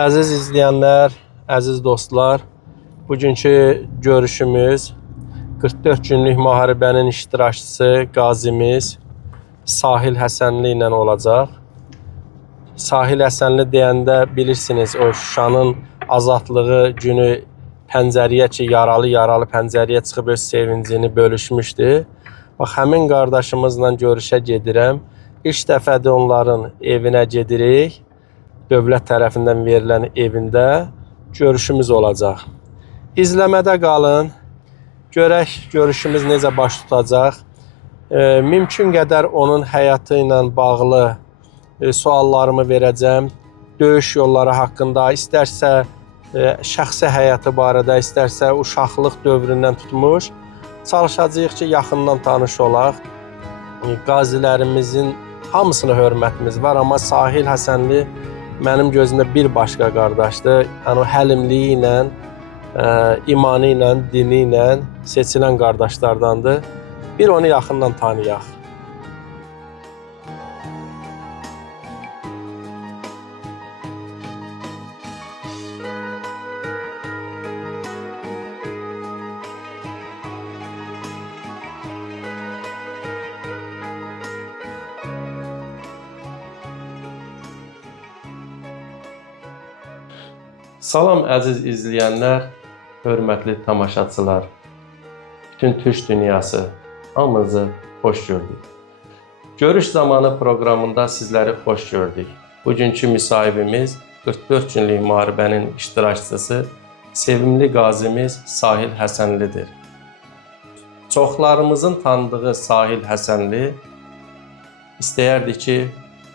Əziz izləyənlər, əziz dostlar, bugünkü görüşümüz 44 günlük müharibənin iştirakçısı qazimiz Sahil Həsənli ilə olacaq. Sahil Həsənli deyəndə bilirsiniz, o Şuşanın azadlığı günü pəncəriyə ki, yaralı pəncəriyə çıxıb öz sevincini bölüşmüşdü. Bax, həmin qardaşımızla görüşə gedirəm. İlk dəfədir onların evinə gedirik. Dövlət tərəfindən verilən evində görüşümüz olacaq. İzləmədə qalın, görək görüşümüz necə baş tutacaq. Mümkün qədər onun həyatı ilə bağlı suallarımı verəcəm. Döyüş yolları haqqında, istərsə şəxsi həyatı barədə, istərsə uşaqlıq dövründən tutmuş. Çalışacağıq ki, yaxından tanış olaq. Qazilərimizin hamısına hörmətimiz var, amma Sahil Həsənli mənim gözümdə bir başqa qardaşdır. Yəni, o həlimliyi ilə, imanı ilə, dini ilə seçilən qardaşlardandır. Bir onu yaxından tanıyaq. Salam əziz izləyənlər, hörmətli tamaşaçılar, bütün Türk dünyası, hamınızı xoş gördük. Görüş zamanı proqramında sizləri xoş gördük. Bugünkü müsahibimiz 44 günlük müharibənin iştirakçısı, sevimli qazimiz Sahil Həsənlidir. Çoxlarımızın tanıdığı Sahil Həsənli istəyərdi ki,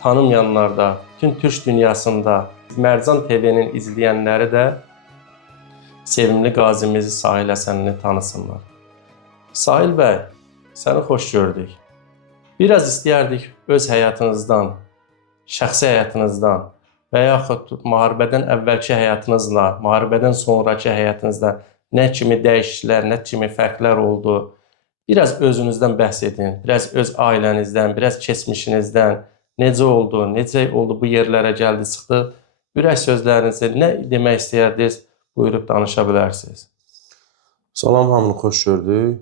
tanımayanlar da, bütün Türk dünyasında Mərcan TV-nin izləyənləri də sevimli qazimizi Sahil Həsənli tanısınlar. Sahil bəy, səni xoş gördük. Biraz istəyərdik öz həyatınızdan, şəxsi həyatınızdan və yaxud müharibədən əvvəlki həyatınızla, müharibədən sonraki həyatınızda nə kimi dəyişikliklər, nə kimi fərqlər oldu? Biraz özünüzdən bəhs edin, biraz öz ailənizdən, biraz keçmişinizdən, necə oldu bu yerlərə gəldi, çıxdı? Ürək sözlərinizi nə demək istəyərdiniz, buyurub danışa bilərsiniz. Salam, hamını xoş gördük.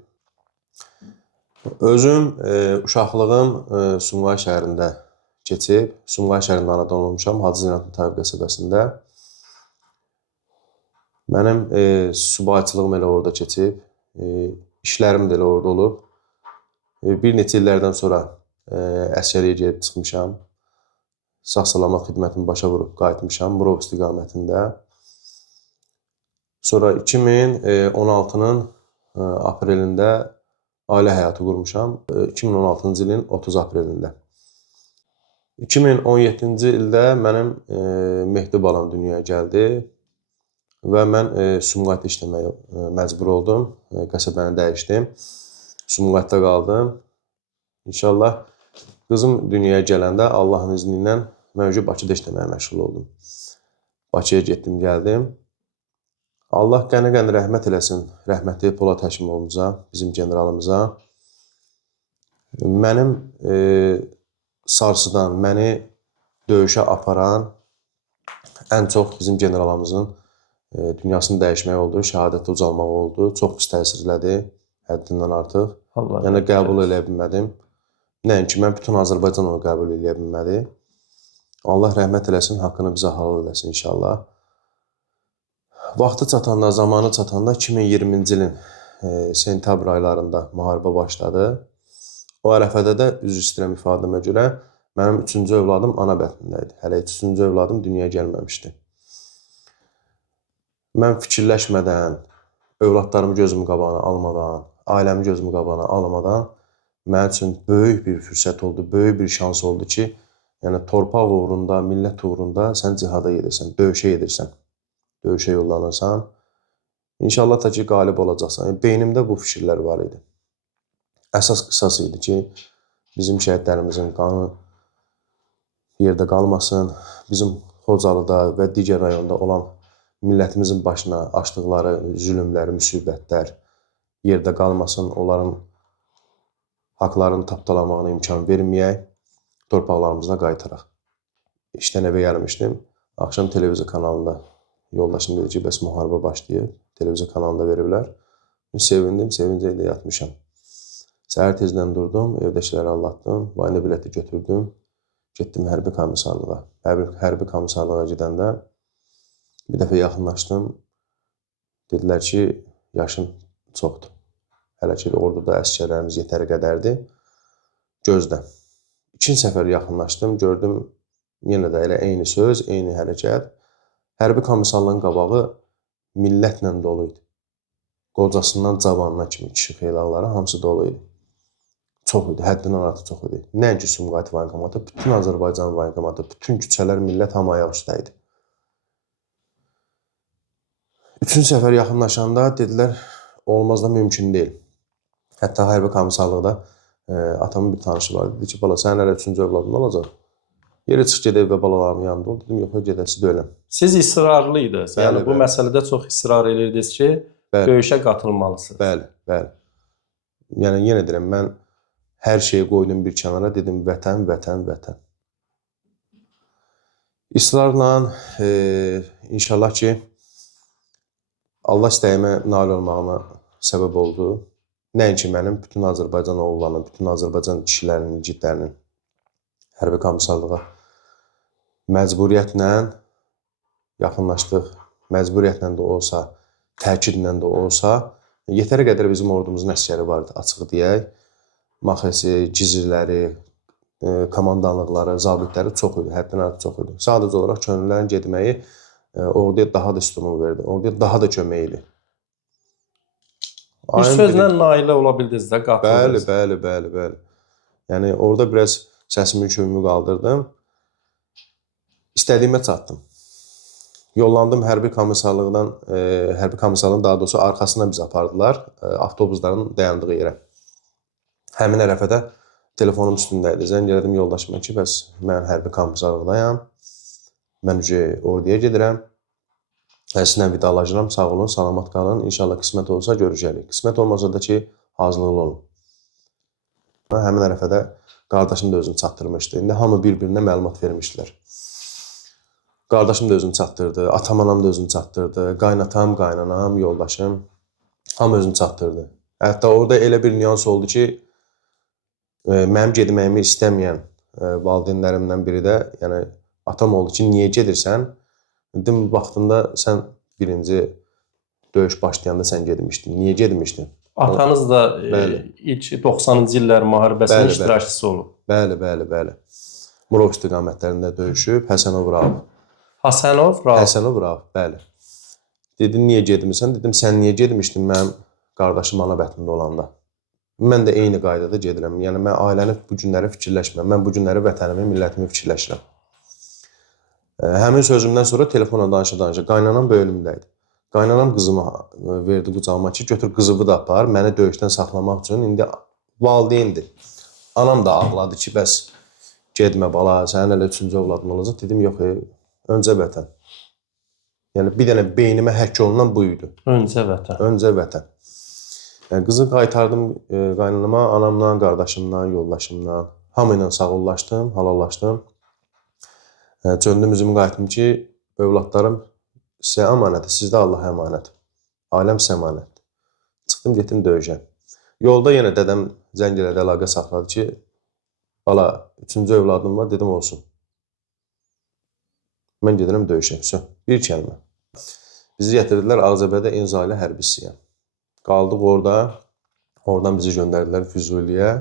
Özüm uşaqlığım Sumqayıt şəhərində keçib. Sumqayıt şəhərində anadan olmuşam, Hacı Zeynalabdin Tayeb qəsəbəsində. Mənim subayçılığım elə orada keçib, işlərim də elə orada olub. Bir neçə illərdən sonra əsgəriyə gedib çıxmışam. Sağ-salamat xidmətimi başa vurub qayıtmışam Murov istiqamətində. Sonra 2016-nın aprelində ailə həyatı qurmuşam. 2016-cı ilin 30 aprelində. 2017-ci ildə mənim Mehdi balam dünyaya gəldi və mən Sumqayıtda işləməyə məcbur oldum. Qəsəbəni dəyişdim. Sumqayıtda qaldım. İnşallah qızım dünyaya gələndə Allahın izni ilə mən Bakıda işləməyə məşğul oldum. Bakıya getdim, gəldim. Allah qəni-qəni rəhmət eləsin rəhmətli Polad Həkimovumuza, bizim generalımıza. Mənim sarsıdan, məni döyüşə aparan ən çox bizim generalımızın dünyasını dəyişmək oldu, şəhadətə ucalmaq oldu. Çox pis təsirlədi, həddindən artıq. Yəni, qəbul eləyə bilmədim. Nəinki mən, bütün Azərbaycan onu qəbul eləyə bilmədi. Allah rəhmət eləsin, haqqını bizə halal eləsin inşallah. Vaxtı çatanda, zamanı çatanda 2020-ci ilin sentyabr aylarında müharibə başladı. O ərəfədə də üzr istəyirəm ifadəmə görə mənim 3-cü övladım ana bətnində idi. Hələ 3-cü övladım dünyaya gəlməmişdi. Mən fikirləşmədən, övladlarımı gözümün qabağına almadan, ailəmi gözümün qabağına almadan mənim üçün böyük bir fürsət oldu, böyük bir şans oldu ki, yəni torpaq uğrunda, millət uğrunda sən cihada gedirsən, döyüşə gedirsən, döyüşə yollanırsan. İnşallah da ki, qalib olacaqsan. Yəni, beynimdə bu fikirlər var idi. Əsas qısas idi ki, bizim şəhidlərimizin qanı yerdə qalmasın, bizim Xocalıda və digər rayonda olan millətimizin başına açdıqları zülümlər, müsibətlər yerdə qalmasın, onların haqlarını tapdalamağına imkan verməyək, torpaqlarımıza qaytaraq. İşdən evə gəlmişdim. Axşam televiziya kanalında yoldaşım dedi ki, bəs müharibə başlayıb, televiziya kanalında veriblər. Sevindim, sevincə ilə yatmışam. Səhər tezdən durdum, evdəkiləri anlatdım, vayne bileti götürdüm, getdim hərbi komissarlığa. Hərbi komissarlığa gedəndə bir dəfə yaxınlaşdım, dedilər ki, yaşın çoxdur. Hələ ki, orduda əsgərlərimiz yetəri qədərdir, gözlə. İkinci səfər yaxınlaşdım, gördüm, yenə də elə eyni söz, eyni hərəkət. Hərbi komissarlığın qabağı millətlə dolu idi. Qocasından cavanına kimi kişi xeylaqları hamısı dolu idi. Çox idi, həddindən artıq çox idi. Nəinki Sumqayıt voyinkomatı, bütün Azərbaycan voyinkomatı, bütün küçələr, millət hamı ayaq üstə idi. Üçüncü səfər yaxınlaşanda dedilər, olmaz da mümkün deyil. Hətta hərbi komissarlıqda atamın bir tanışı var. Dedi ki, bala, sənin hələ üçüncü övladın olacaq. Yeri çıx gedək və balalarımın yanında ol. Dedim, yox, gedəsi deyiləm. Siz israrlıydınız. Yəni bu məsələdə çox israr edirdiniz ki, döyüşə qatılmalısınız. Bəli, bəli. Yəni yenə deyirəm, mən hər şeyi qoydum bir kənara, dedim vətən, vətən, vətən. İsrarla inşallah ki, Allah istəyimə nail olmağıma səbəb oldu. Nəinki mənim, bütün Azərbaycan oğullarının, bütün Azərbaycan kişilərinin, igidlərinin hərbi komissarlığa məcburiyyətlə yaxınlaşdıq. Məcburiyyətlə də olsa, təkidlə də olsa, yetəri qədər bizim ordumuzun əsgəri vardı, açıq deyək. Maxesi, gizirləri, komandanlıqları, zabitləri çox idi, həddindən artıq çox idi. Sadəcə olaraq könüllülərin getməyi orduya daha da üstünlük verdi, orduya daha da kömək idi. Bir sözlə nailə ola bildiniz də, qatıldınız. Bəli. Yəni orada biraz səsimi, köyümü qaldırdım. İstədiyimə çatdım. Yollandım hərbi komissarlığından, hərbi komissarlığın daha doğrusu arxasına bizi apardılar, avtobusların dayandığı yerə. Həmin ərəfədə telefonum üstündəydi. Zəng elədim yoldaşıma ki, bəs mən hərbi komissarlıqdayam, mən orduya gedirəm. Sizlə vidalaşıram, sağ olun, salamat qalın. İnşallah qismət olsa görüşərik. Qismət olmasa da ki, hazırlıqlı olun. Həmin ərəfədə qardaşım da özünü çatdırmışdı. İndi hamı bir-birinə məlumat vermişdilər. Qardaşım da özünü çatdırdı, atam, anam da özünü çatdırdı, qaynatam, qaynanam, yoldaşım, hamı özünü çatdırdı. Hətta orada elə bir nüans oldu ki, mənim getməyimi istəməyən valideynlərimdən biri də, yəni atam oldu ki, niyə gedirsən? Dedim, vaxtında sən birinci döyüş başlayanda sən gedmişdin. Niyə gedmişdin? Atanız da ilk 90-cı illər müharibəsinin iştirakçısı olub. Bəli. Murov istiqamətlərində döyüşüb, Həsənov Rauf. Həsənov Rauf, bəli. Dedi, niyə gedmirsən? Dedim, sən niyə gedmişdin mənim qardaşım ana vətnində olanda? Mən də eyni qaydada gedirəm. Yəni, mən ailəni bu günləri fikirləşmirəm. Mən bu günləri vətənimi, millətimi fikirləşirəm. Həmin sözümdən sonra telefonla danışa-danışa qaynanam bölümündəydi. Qaynanam qızımı verdi qucağıma ki, götür qızımı da apar, məni döyüşdən saxlamaq üçün. İndi valideyndir. Anam da ağladı ki, bəs gedmə bala, sənin hələ üçüncü övladın olacaq. Dedim, yox, öncə vətən. Yəni, bir dənə beynimə həkk olunan bu idi. Öncə vətən. Öncə vətən. Yəni, qızı qaytardım qaynanama, anamla, qardaşımla, yoldaşımla. Hamı ilə sağollaşdım, halallaşdım. Döndüm üzümü qayıtdım ki, övladlarım sizə əmanətdir, sizdə Allah əmanət. Ailəm sizə əmanətdir. Çıxdım, getdim döyüşə. Yolda yenə dədəm zəng elədi, əlaqə saxladı ki, bala, üçüncü övladım var, dedim olsun. Mən gedirəm döyüşə. Bir kəlmə. Bizi gətirdilər Ağcabədə Enzali hərbisiyəm. Qaldıq orada. Oradan bizi göndərdilər Füzuliyə.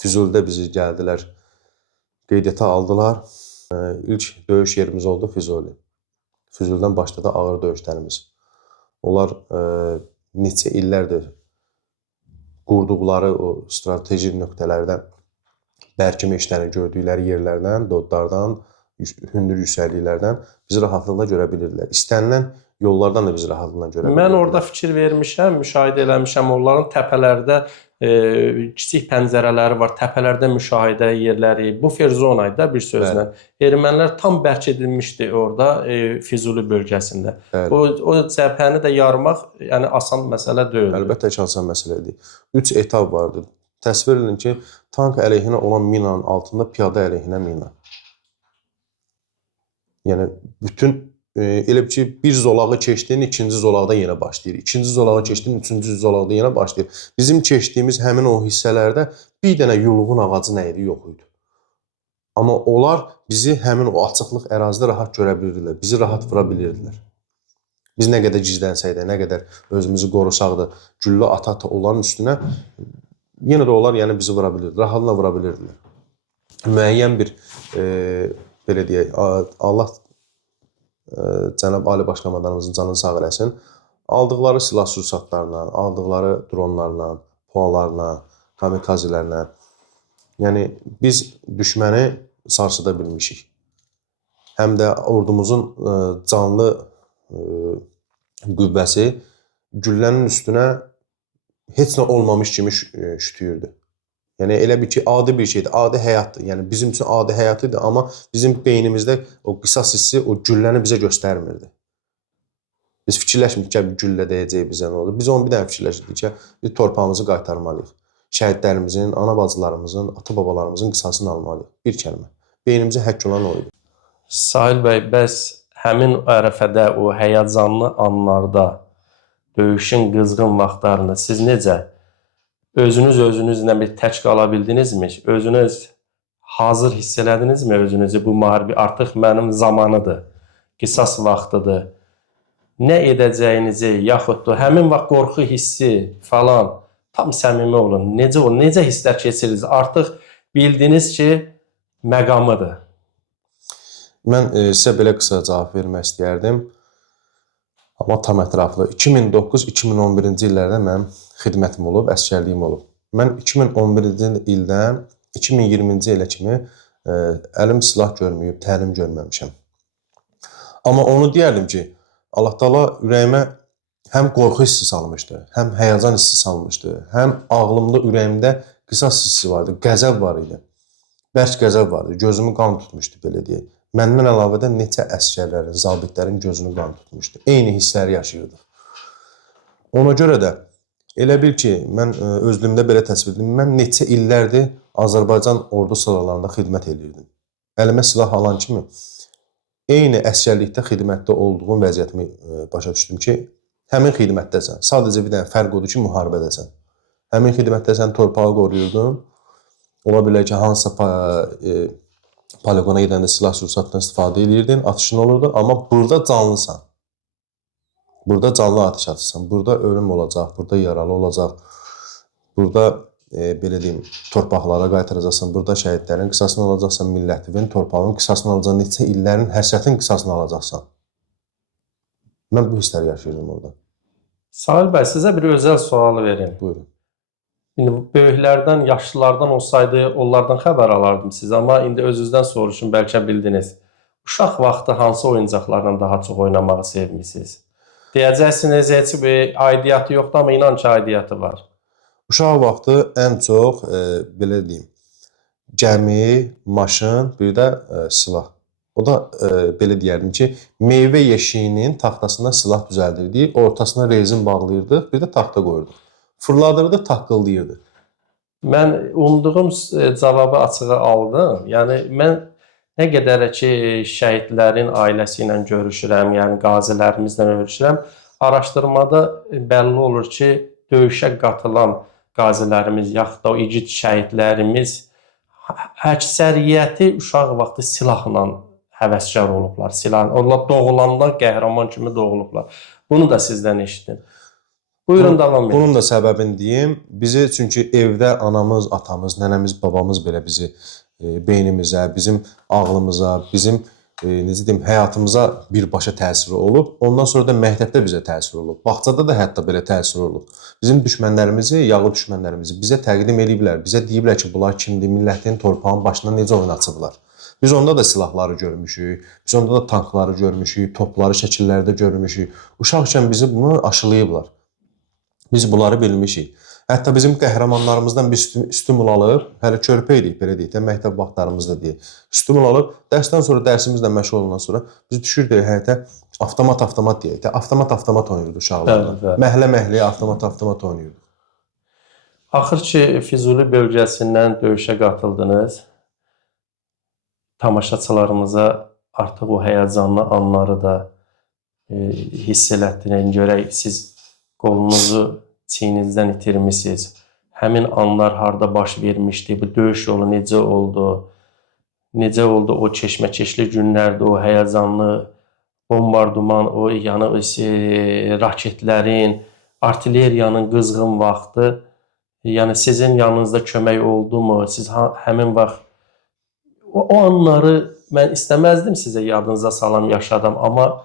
Füzulidə bizi gəldilər, qeydiyyata aldılar. İlk döyüş yerimiz oldu Füzuli. Füzulidən başladı ağır döyüşlərimiz. Onlar neçə illərdir qurduqları o strateji nöqtələrdə bərkimə işlərini gördükləri yerlərdən, dodlardan, hündür yüksəkliklərdən bizi rahatlıqla görə bilirdilər. İstənilən yollardan da bizi rahatlıqla görə bilirdilər. Mən orada fikir vermişəm, müşahidə eləmişəm. Onların təpələrdə kiçik pəncərələri var, təpələrdə müşahidə yerləri. Bu Ferzona idi bir sözlə. Ermənilər tam bərk edilmişdi orada Füzuli bölgəsində. O cəbhəni də yarmaq yəni asan məsələ deyil. Əlbəttə ki, asan məsələ deyil. 3 etab vardı. Təsvir edin ki, tank əleyhinə olan minanın altında piyada əleyhinə mina. Yəni bütün elə bir ki, bir zolağı keçdin, ikinci zolaqda yenə başlayır. İkinci zolağı keçdin, üçüncü zolaqda yenə başlayır. Bizim keçdiyimiz həmin o hissələrdə bir dənə yulğun ağacı nə idi, yox idi. Amma onlar bizi həmin o açıqlıq ərazidə rahat görə bilirdilər. Bizi rahat vura bilirdilər. Biz nə qədər gizlənsək də, nə qədər özümüzü qorusaq da, güllə ata-ata onların üstünə yenə də onlar yəni bizi vura bilirdilər. Rahatlıqla vura bilirdilər. Müəyyən bir belə deyək, Allah Cənab Ali Baş Komandanımızın canını sağ eləsin. Aldıqları silah-sursatlarla, aldıqları dronlarla, PUA-larla, kamikazelərlə, yəni biz düşməni sarsıda bilmişik. Həm də ordumuzun canlı qüvvəsi güllənin üstünə heç nə olmamış kimi şütüyürdü. Yəni elə bir ki, adi bir şeydir, adi həyatdır. Yəni bizim üçün adi həyat idi, amma bizim beynimizdə o qisas hissi o gülləni bizə göstərmirdi. Biz fikirləşmirdik ki, güllə dəyəcək bizə nə olur. Biz onu bir dənə fikirləşirdik ki, biz torpağımızı qaytarmalıyıq. Şəhidlərimizin, ana bacılarımızın, ata babalarımızın qisasını almalıyıq. Bir kəlmə. Beynimizə həkk olan o idi. Sahil bəy, bəs həmin ərəfədə, o həyəcanlı anlarda, döyüşün qızğın vaxtlarında siz necə özünüzlə bir tək qala bildinizmi? Özünüz hazır hiss elədinizmi özünüzü? Bu müharibə artıq mənim zamanıdır, qisas vaxtıdır. Nə edəcəyinizi, yaxud da həmin vaxt qorxu hissi falan, tam səmimi olun. Necə hisslər keçirdiniz? Artıq bildiniz ki, məqamıdır. Mən sizə belə qısa cavab vermək istəyərdim. Amma tam ətraflı. 2009-2011-ci illərdə mənim xidmətim olub, əsgərliyim olub. Mən 2011-ci ildən 2020-ci ilə kimi əlim silah görməyib, təlim görməmişəm. Amma onu deyərdim ki, Allah Taala ürəyimə həm qorxu hissi salmışdı, həm həyəcan hissi salmışdı, həm ağlımda, ürəyimdə qisas hissi vardı, qəzəb var idi. Bərk qəzəb vardı, gözümü qan tutmuşdu, belə deyək. Məndən əlavə də neçə əsgərlərin, zabitlərin gözünü qan tutmuşdu. Eyni hissləri yaşayırdıq. Ona görə də elə bil ki, mən özlüyümdə belə təsvir edirəm. Mən neçə illərdir Azərbaycan ordu sıralarında xidmət edirdim. Əlimə silah alan kimi eyni əsgərlikdə xidmətdə olduğum vəziyyətimi başa düşdüm ki, həmin xidmətdəsən. Sadəcə bir dənə fərq odur ki, müharibədəsən. Həmin xidmətdəsən, torpağı qoruyurdun. Ola bilər ki, hansısa poligona gedəndə silah-sursatdan istifadə edirdin, atışın olurdu, amma burada canlısan. Burada canlı atış atırsan, burada ölüm olacaq, burada yaralı olacaq, burada belə deyim, torpaqlara qaytaracaqsan, burada şəhidlərin qisasını alacaqsan, millətin, torpağın qisasını alacaqsan, neçə illərin həsrətin qisasını alacaqsan. Mən bu hissləri yaşayırdım orada. Sahil bəy, sizə bir özəl sualı verim. Buyurun. İndi böyüklərdən, yaşlılardan olsaydı, onlardan xəbər alardım siz, amma indi özünüzdən soruşun, bəlkə bildiniz. Uşaq vaxtı hansı oyuncaqlarla daha çox oynamağı sevmişsiniz? Deyəcəksiniz, heç bir aidiyyatı yoxdur, amma inan ki, aidiyyatı var. Uşaq vaxtı ən çox, belə deyim, gəmi, maşın, bir də silah. O da belə deyərdim ki, meyvə yeşiyinin taxtasına silah düzəldirdik, ortasına rezin bağlayırdıq, bir də taxta qoyurduq. Fırladırdı, taqqıldayırdı. Mən umduğum cavabı açığa aldım. Yəni, mən nə qədər ki, şəhidlərin ailəsi ilə görüşürəm, yəni qazilərimizlə görüşürəm, araşdırmada bəlli olur ki, döyüşə qatılan qazilərimiz, yaxud da o igid şəhidlərimiz əksəriyyəti uşaq vaxtı silahla həvəskar olublar. Onlar doğulanda qəhrəman kimi doğulublar. Bunu da sizdən eşitdim. Buyurun, davam edin. Bunun da səbəbini deyim. Bizi çünki evdə anamız, atamız, nənəmiz, babamız belə bizi beynimizə, bizim ağlımıza, bizim necə deyim, həyatımıza birbaşa təsiri olub. Ondan sonra da məktəbdə bizə təsir olub. Bağçada da hətta belə təsir olub. Bizim düşmənlərimizi, yağlı düşmənlərimizi bizə təqdim ediblər. Bizə deyiblər ki, bunlar kimdir, millətin, torpağın başına necə oyun açıblar. Biz onda da silahları görmüşük, biz onda da tankları görmüşük, topları şəkillərdə görmüşük. Uşaqkən bizi bunu aşılayıblar. Biz bunları bilmişik. Hətta bizim qəhrəmanlarımızdan bir stimul alıb, hələ körpə idik, belə deyək də, məktəb vaxtlarımızda deyək. Stimul alıb, dərsdən sonra dərsimizlə məşğul olandan sonra biz düşürdük həyətə, avtomat deyək də, avtomat oynayırdı uşaqlarla. Məhlə, avtomat oynayırdı. Axır ki, Füzuli bölgəsindən döyüşə qatıldınız. Tamaşaçılarımıza artıq o həyəcanlı anları da hiss elətdirin. Görək siz qolunuzu çiyninizdən itirmisiniz. Həmin anlar harda baş vermişdi? Bu döyüş yolu necə oldu? Necə oldu o keşməkeşli günlərdə, o həyəcanlı bombardıman, o yəni raketlərin, artilleriyanın qızğın vaxtı, yəni sizin yanınızda kömək oldumu? Siz həmin vaxt o anları mən istəməzdim sizə yadınıza salam, yaşadım, amma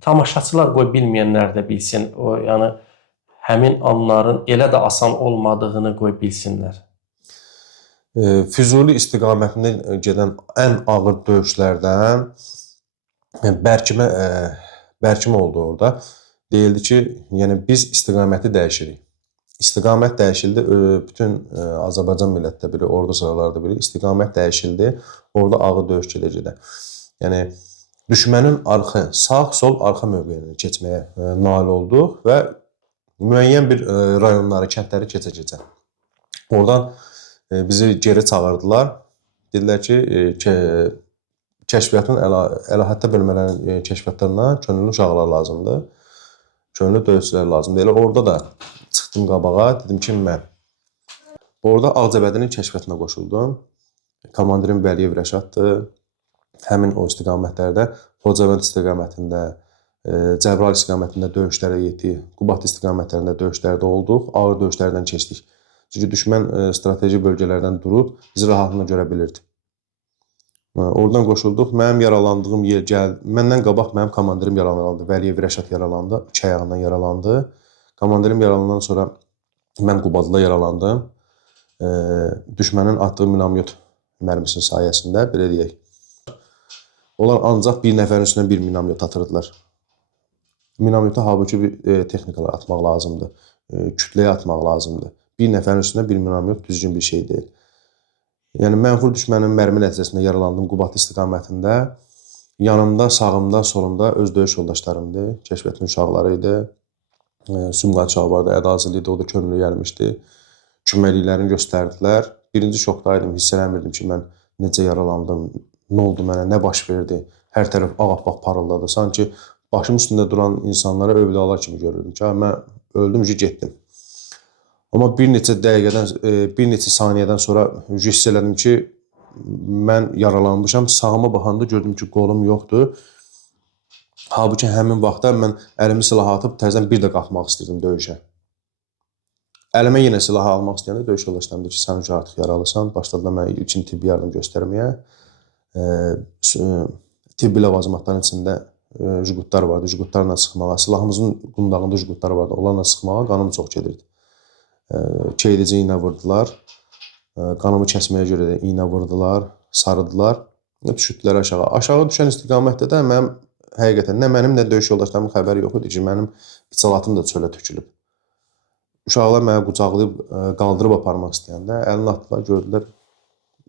tamaşaçılar qoy bilməyənlər də bilsin. O yəni həmin anların elə də asan olmadığını qoy bilsinlər. Füzuli istiqamətində gedən ən ağır döyüşlərdən bərkimə oldu orada. Deyildi ki, yəni biz istiqaməti dəyişirik. İstiqamət dəyişildi, bütün Azərbaycan millətdə biri, ordu sıralarda biri, istiqamət dəyişildi, orada ağır döyüş gedəcəkdə. Yəni, düşmənin sağ-sol arxa mövqeyini keçməyə nail olduq və müəyyən bir rayonları, kəndləri keçə-keçə. Oradan bizi geri çağırdılar. Dedilər ki, kəşfiyyatın əlahəttə bölmələrinin kəşfiyyatlarına könüllü uşaqlar lazımdır. Könüllü döyüşçülər lazımdır. Elə orada da çıxdım qabağa, dedim ki, mən. Orada Ağcabədinin kəşfiyyatına qoşuldum. Komandirim Vəliyev Rəşaddır. Həmin o istiqamətlərdə, Xocabənd istiqamətində, Cəbrayıl istiqamətində döyüşlərə getdik. Qubadlı istiqamətlərində döyüşlərdə olduq. Ağır döyüşlərdən keçdik. Çünki düşmən strateji bölgələrdən durub bizi rahatlıqla görə bilirdi. Oradan qoşulduq. Mənim yaralandığım yer gəldi. Məndən qabaq mənim komandirim yaralandı. Vəliyev Rəşad yaralandı. 2 ayağından yaralandı. Komandirim yaralandan sonra mən Qubadlıda yaralandım. Düşmənin atdığı minamyot mərmisinin sayəsində, belə deyək. Onlar ancaq bir nəfərin üstündən bir minamyot atırdılar. Minamyota halbuki bir texnikalar atmaq lazımdır. Kütləyə atmaq lazımdır. Bir nəfərin üstündə bir minamyot düzgün bir şey deyil. Yəni, mənfur düşmənin mərmi nəticəsində yaralandım Qubadlı istiqamətində. Yanımda, sağımda, solumda öz döyüş yoldaşlarımdır. Kəşfiyyatın uşaqları idi. Sumqayıt uşağı vardı, Ədazili idi, o da könüllü gəlmişdi. Köməkliklərini göstərdilər. Birinci şokdaydım, hiss eləmirdim ki, mən necə yaralandım, nə oldu mənə, nə baş verdi. Hər tərəf ağappaq parıldadı. Sanki başım üstündə duran insanlara övliyalar kimi görürdüm ki, mən öldüm ki, getdim. Amma bir neçə dəqiqədən, bir neçə saniyədən sonra hiss elədim ki, mən yaralanmışam. Sağıma baxanda gördüm ki, qolum yoxdur. Halbuki həmin vaxtda mən əlimi silaha atıb təzədən bir də qalxmaq istəyirdim döyüşə. Əlimə yenə silahı almaq istəyəndə döyüş yoldaşlarım dedi ki, sən artıq yaralısan. Başladılar mənə üçün tibbi yardım göstərməyə. Tibbi ləvazimatların içində jgutlar vardı. Jgutlarla sıxmağa, silahımızın qundağında jgutlar vardı. Onlarla sıxmağa qanım çox gedirdi. Keydici iynə vurdular. Qanımı kəsməyə görə də iynə vurdular, sarıdılar. Düşürdülər aşağı. Aşağı düşən istiqamətdə də mənim həqiqətən nə mənim, nə döyüş yoldaşlarımın xəbəri yox idi ki, mənim içalatım da çölə tökülüb. Uşaqlar mənə qucaqlayıb, qaldırıb aparmaq istəyəndə, əlini atdılar, gördülər.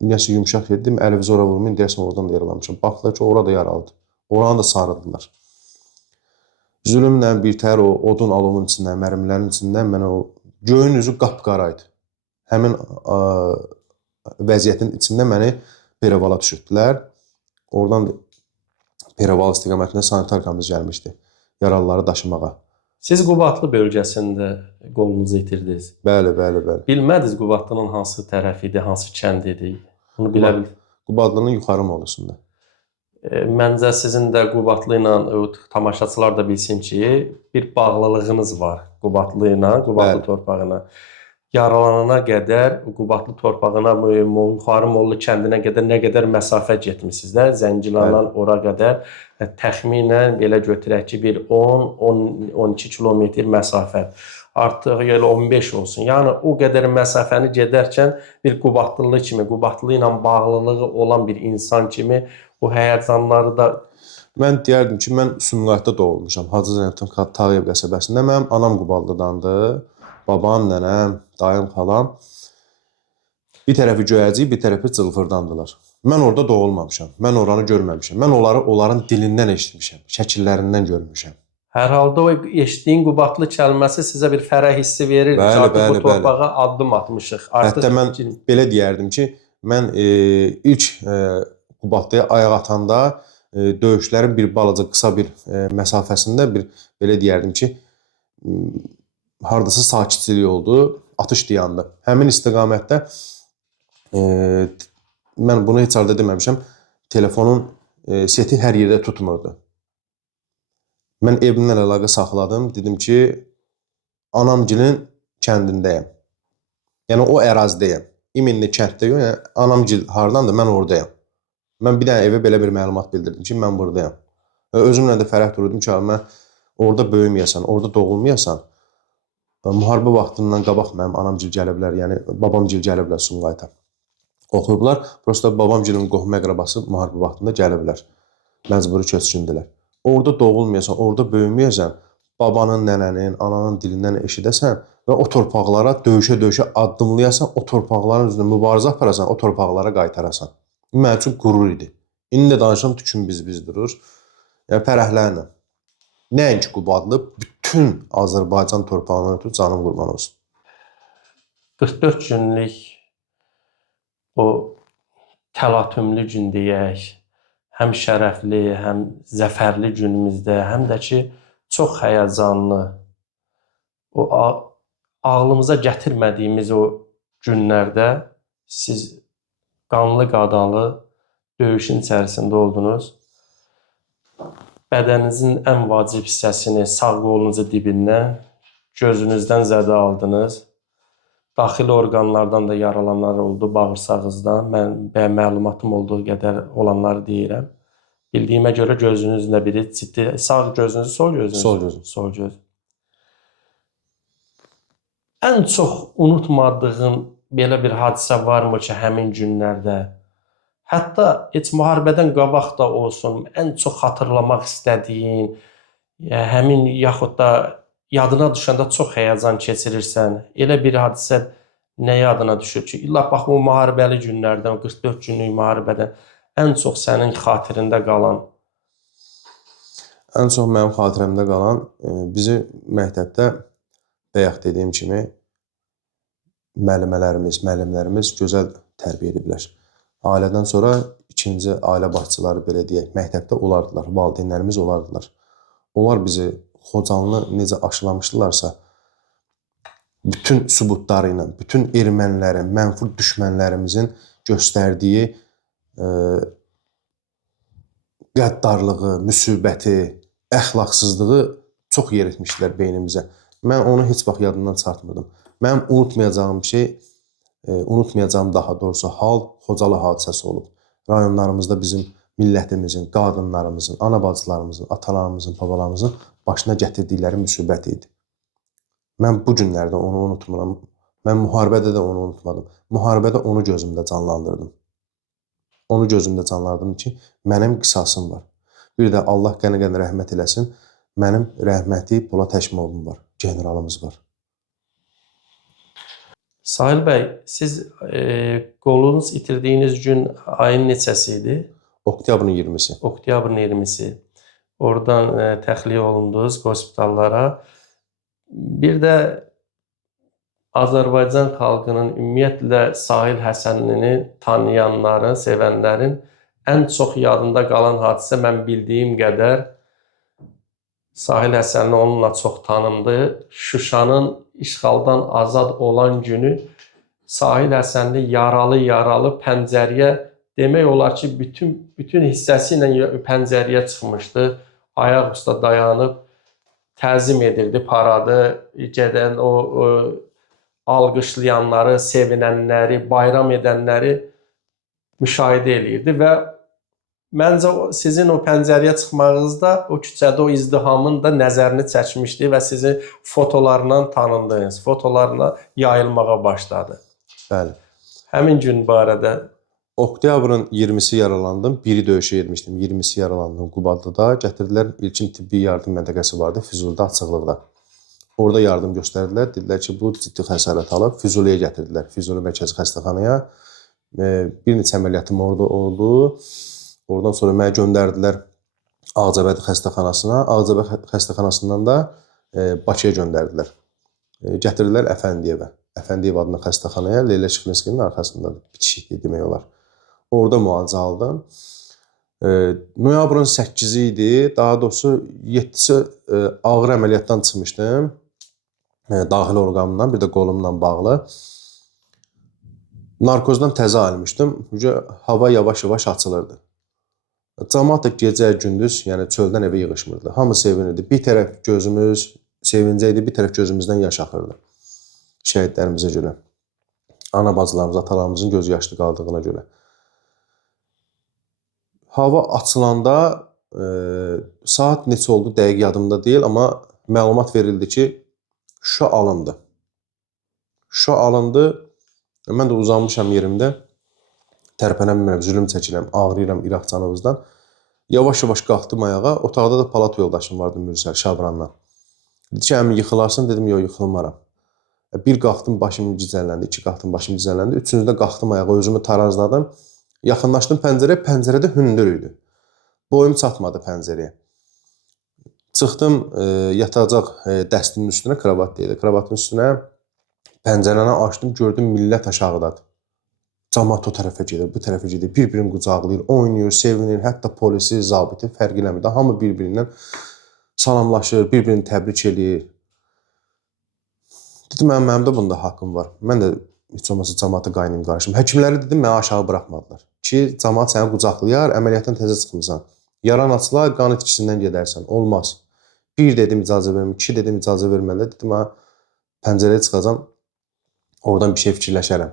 Nəsə yumuşaq yedim, əlimizi ora vurmayın, deyəsən oradan da yaralanmışam. Baxdılar ki, orada yaralıdır. Oranı da sarıdılar. Zülümlə birtəhər o odun alovun içindən, mərmilərin içindən mənə o göyün üzü qapqaraydı. Həmin vəziyyətin içində məni Perevala düşürdülər. Oradan Pereval istiqamətində sanitarkamız gəlmişdi yaralıları daşımağa. Siz Qubadlı bölgəsində qolunuzu itirdiniz. Bəli, bəli, bəli. Bilmədiniz Qubadlının hansı tərəfi idi, hansı kənd idi? Bunu bilə bildiniz. Qubadlının yuxarı molusunda. Məncə sizin də Qubadlı ilə tamaşaçılar da bilsin ki, bir bağlılığınız var Qubadlı ilə, Qubadlı torpağına. Yaralanana qədər Qubadlı torpağına, yuxarı Mollu kəndinə qədər nə qədər məsafə getmişsiniz də, Zəngilandan ora qədər təxminən belə götürək ki, bir 10-12 kilometr məsafə. Artıq elə 15 olsun. Yəni o qədər məsafəni gedərkən bir Qubadlılı kimi, Qubadlı ilə bağlılığı olan bir insan kimi o həyəcanları da... Mən deyərdim ki, mən Sumqayıtda doğulmuşam. Hacı Zeynəbdin Tağıyev qəsəbəsində. Mənim anam Qubadlıdandır. Babam, nənəm, dayım, xalam. Bir tərəfi Göyəcik, bir tərəfi Cılfırdandılar. Mən orada doğulmamışam. Mən oranı görməmişəm. Mən onların dilindən eşitmişəm. Şəkillərindən görmüşəm. Hər halda o eşitdiyin Qubadlı kəlməsi sizə bir fərəh hissi verir. Artıq bu torpağa addım atmışıq. Hətta mən belə deyərdim ki, mən ilk Qubadlıya ayaq atanda döyüşlərin bir balaca qısa bir məsafəsində bir belə deyərdim ki, hardasa sakitçilik oldu, atış dayandı. Həmin istiqamətdə mən bunu heç halda deməmişəm, telefonun seti hər yerdə tutmurdu. Mən evimlə əlaqə saxladım, dedim ki, anamgilin kəndindəyəm. Yəni o ərazidəyəm. İminli kənddə yox, yəni anamgil hardandır, mən oradayam. Mən bir dənə evə belə bir məlumat bildirdim ki, mən buradayam. Özümlə də fərəh dururdum ki, mən orada böyüməyəsən, orada doğulmayasan, müharibə vaxtından qabaq mənim anamgil gəliblər, yəni babamgil gəliblər Sumqayıta. Oxuyublar, prosta babamgilin qohum əqrabası müharibə vaxtında gəliblər. Məcburi köçkündülər. Orada doğulmayasan, orada böyüməyəsən, babanın, nənənin, ananın dilindən eşidəsən və o torpaqlara döyüşə-döyüşə addımlayasan, o torpaqların üzrə mübarizə aparasan, o torpaqlara qaytarasan. Mənim üçün qürur idi. İndi də danışıram, tüküm biz durur. Yəni, fərəhlənlə. Nəinki Qubadlı, bütün Azərbaycan torpağından ötürü canım qurban olsun. 44 günlük o təlatümlü gün deyək, həm şərəfli, həm zəfərli günümüzdə, həm də ki, çox həyəcanlı, o ağlımıza gətirmədiyimiz o günlərdə siz qanlı-qadanlı döyüşün içərisində oldunuz. Bədəninizin ən vacib hissəsini sağ qolunuzun dibindən, gözünüzdən zədə aldınız. Daxili orqanlardan da yaralananlar oldu, bağırsağınızdan. Mən məlumatım olduğu qədər olanları deyirəm. Bildiyimə görə gözünüzün də biri ciddi. Sağ gözünüz, sol gözünüz? Sol gözüm. Sol göz. Ən çox unutmadığın belə bir hadisə varmı ki, həmin günlərdə? Hətta heç müharibədən qabaq da olsun, ən çox xatırlamaq istədiyin, həmin yaxud da yadına düşəndə çox həyəcan keçirirsən, elə bir hadisə nə yadına düşür ki, illa bax o müharibəli günlərdən, 44 günlük müharibədən ən çox sənin xatirində qalan? Ən çox mənim xatirəmdə qalan bizi məktəbdə bayaq dediyim kimi müəllimlərimiz gözəl tərbiyə ediblər. Ailədən sonra ikinci ailə başçıları belə deyək, məktəbdə olardılar, valideynlərimiz olardılar. Onlar bizi Xocalıны necə aşılamışdılarsa, bütün sübutları ilə, bütün ermənilərin, mənfur düşmənlərimizin göstərdiyi qəddarlığı, müsibəti, əxlaqsızlığı çox yer etmişdilər beynimizə. Mən onu heç vaxt yadımdan çıxartmırdım. Mənim unutmayacağım şey, unutmayacağım daha doğrusu hal Xocalı hadisəsi olub. Rayonlarımızda bizim millətimizin, qadınlarımızın, ana bacılarımızın, atalarımızın, babalarımızın başına gətirdikləri müsibət idi. Mən bu günlərdə onu unutmuram. Mən müharibədə də onu unutmadım. Müharibədə onu gözümdə canlandırdım. Onu gözümdə canlandırdım ki, mənim qisasım var. Bir də Allah qəni-qəni rəhmət eləsin, mənim rəhməti Polad Həşimovum var, generalımız var. Sahil bəy, siz qolunuz itirdiyiniz gün ayın neçəsi idi? Oktyabrın 20-si. Oktyabrın 20-si. Oradan təxliyə olundunuz hospitallara. Bir də Azərbaycan xalqının ümumiyyətlə Sahil Həsənlini tanıyanların, sevənlərin ən çox yadında qalan hadisə mən bildiyim qədər Sahil Həsənli onunla çox tanındı. Şuşanın işğaldan azad olan günü Sahil Həsənli yaralı pəncərəyə, demək olar ki, bütün hissəsi ilə pəncərəyə çıxmışdı. Ayaq üstə dayanıb təzim edirdi, paradı, gedən o alqışlayanları, sevinənləri, bayram edənləri müşahidə edirdi və məncə sizin o pəncərəyə çıxmağınızda o küçədə o izdihamın da nəzərini çəkmişdi və sizin fotolarla tanındınız, fotolarla yayılmağa başladı. Bəli. Həmin gün barədə. Oktyabrın 20-si yaralandım, biri döyüşə girmişdim, 20-si yaralandım Qubadlıda. Gətirdilər, ilkin tibbi yardım məntəqəsi vardı, Füzulidə, açıqlıqda. Orada yardım göstərdilər, dedilər ki, bu ciddi xəsarət alıb, Füzuliyə gətirdilər, Füzuli mərkəzi xəstəxanaya. Bir neçə əməliyyatım orada oldu. Oradan sonra mənə göndərdilər Ağcabədi xəstəxanasına, Ağcabədi xəstəxanasından da Bakıya göndərdilər. Gətirdilər Əfəndiyevə. Əfəndiyev adına xəstəxanaya, Leyla Şıxlinskinin arxasında bitişikdir demək olar. Orada müalicə aldım. Noyabrın 8-i idi. Daha doğrusu 7-si ağır əməliyyatdan çıxmışdım. Daxili orqanımdan, bir də qolumla bağlı. Narkozdan təzə ayılmışdım. Hava yavaş-yavaş açılırdı. Cəmaət də gecə, gündüz, yəni çöldən evə yığışmırdı. Hamı sevinirdi. Bir tərəf gözümüz sevincə idi, bir tərəf gözümüzdən yaş axırdı. Şəhidlərimizə görə. Ana bacılarımız, atalarımızın gözü yaşlı qaldığına görə. Hava açılanda saat neçə oldu dəqiq yadımda deyil, amma məlumat verildi ki, Şuşa alındı. Şuşa alındı. Mən də uzanmışam yerimdə. Tərpənəmirəm, zülüm çəkirəm, ağrıyıram İraq canımızdan. Yavaş-yavaş qalxdım ayağa. Otaqda da palat yoldaşım vardı Mürsəl Şabranla. Dedi ki, əmi yıxılarsan? Dedim, yox, yıxılmaram. Bir qalxdım, başım gicəlləndi. İki qalxdım, başım gicəlləndi. Üçüncüdə qalxdım ayağa, özümü tarazladım. Yaxınlaşdım pəncərəyə, pəncərədə hündür idi. Boyum çatmadı pəncərəyə. Çıxdım yatacaq dəstinin üstünə, kravat deyildi. Kravatın üstünə pəncərəni açdım, gördüm millət aşağıdadır. Cəmaət o tərəfə gedir, bu tərəfə gedir, bir-birini qucaqlayır, oynayır, sevinir, hətta polisi, zabiti fərq eləmir. Hamı bir-birindən salamlaşır, bir-birini təbrik eləyir. Dedim, mənim də bunda haqqım var. Mən də heç olmasa cəmaata qaynayım qarışım. Həkimləri dedim, mənə aşağı buraxmadılar. Ki, cəmaat səni qucaqlayar, əməliyyatdan təzə çıxmısan. Yaran açılar, qan itkisindən gedərsən. Olmaz. Bir dedim, icazə vermə, iki dedim, icazə verməndə. Dedim, pəncərəyə çıxacam, oradan bir şey fikirləşərəm.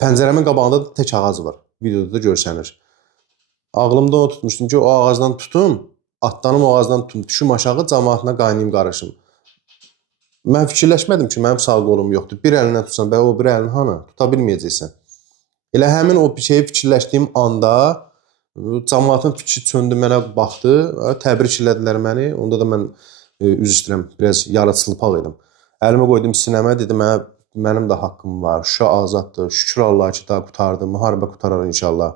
Pəncərəmin qabağında da tək ağac var. Videoda da görsənir. Ağlımda onu tutmuşdum ki, o ağacdan tutum, atlanım o ağacdan tutum, düşüm aşağı, cəmaatına qaynayım qarışım. Mən fikirləşmədim ki, mənim sağ qolum yoxdur. Bir əlindən tutsan, o bir əlini hanı? Tuta bilməyəcəksən. Elə həmin o şeyi fikirləşdiyim anda cəmaatın fikri çöndü, mənə baxdı, təbrik elədilər məni. Onda da mən üzr istəyirəm, biraz yarıçılpaq idim. Əlimi qoydum sinəmə, dedim, mənim də haqqım var. Şuşa azaddır. Şükür Allah ki, da qutardım. Müharibə qutarar inşallah.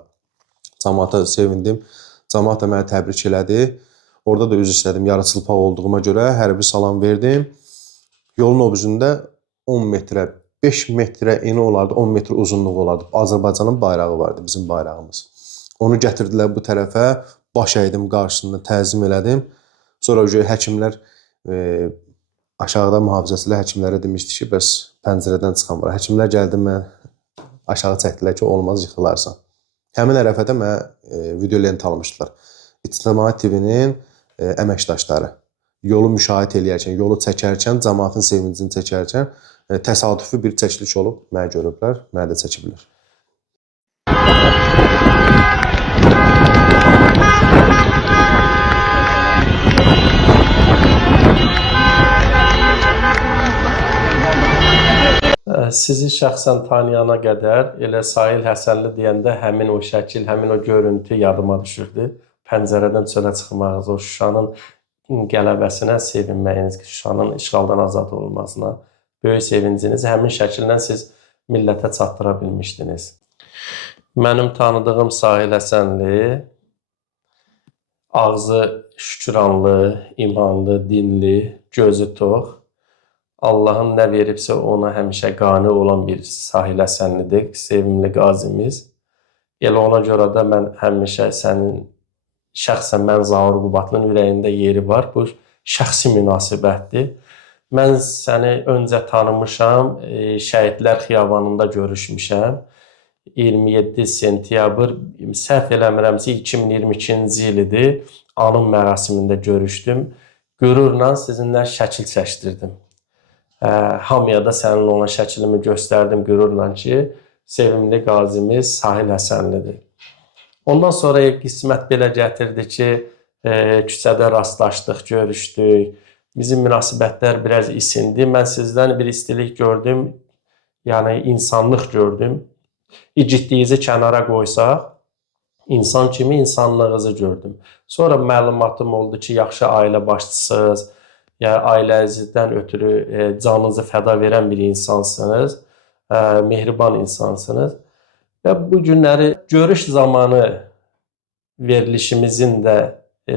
Cəmaata sevindim. Cəmaat da mənə təbrik elədi. Orada da üzr istədim yarıçılpaq olduğuma görə. Hərbi salam verdim. Yolun o üzündə 10 metrə, 5 metrə eni olardı, 10 metr uzunluğu olardı. Azərbaycanın bayrağı vardı, bizim bayrağımız. Onu gətirdilər bu tərəfə, baş əydim qarşısında, təzim elədim. Sonra həkimlər, aşağıda mühafizəçilər həkimlərə demişdi ki, bəs pəncərədən çıxan var. Həkimlər gəldi, mən aşağı çəkdilər ki, olmaz, yıxılarsan. Həmin ərəfədə mənə video lent almışdılar. İctimai TV-nin əməkdaşları. Yolu müşahidə eləyərkən, yolu çəkərkən, cəmaatın sevincini çəkərkən təsadüfi bir çəkiliş olub, mənə görüblər, mənə də çəkiblər. Sizi şəxsən tanıyana qədər elə Sahil Həsənli deyəndə həmin o şəkil, həmin o görüntü yadıma düşürdü. Pəncərədən çölə çıxmağınız, o Şuşanın qələbəsinə sevinməyiniz, Şuşanın işğaldan azad olmasına böyük sevinciniz, həmin şəkillə siz millətə çatdıra bilmişdiniz. Mənim tanıdığım Sahil Həsənli ağzı şükranlı, imanlı, dinli, gözü tox, Allahın nə veribsə ona həmişə qane olan bir Sahil Həsənlidir, sevimli qazimiz. Elə ona görə də mən həmişə sənin şəxsən mən Zaur Qubatlının ürəyində yeri var. Bu şəxsi münasibətdir. Mən səni öncə tanımışam, Şəhidlər Xiyabanında görüşmüşəm. 27 sentyabr, səhv eləmirəmsə 2022-ci il idi. Anım mərasimində görüşdüm. Qürurla sizinlə şəkil çəkdirdim. Hamıya da sənin olan şəklimi göstərdim qürurla ki, sevimli qazimiz Sahil Həsənlidir. Ondan sonra qismət belə gətirdi ki, küçədə rastlaşdıq, görüşdük. Bizim münasibətlər biraz isindi. Mən sizdən bir istilik gördüm, yəni insanlıq gördüm. İgidliyinizi kənara qoysaq, insan kimi insanlığınızı gördüm. Sonra məlumatım oldu ki, yaxşı ailə başçısınız, yəni ailənizdən ötürü canınızı fəda verən bir insansınız, mehriban insansınız. Və bu günləri görüş zamanı verilişimizin də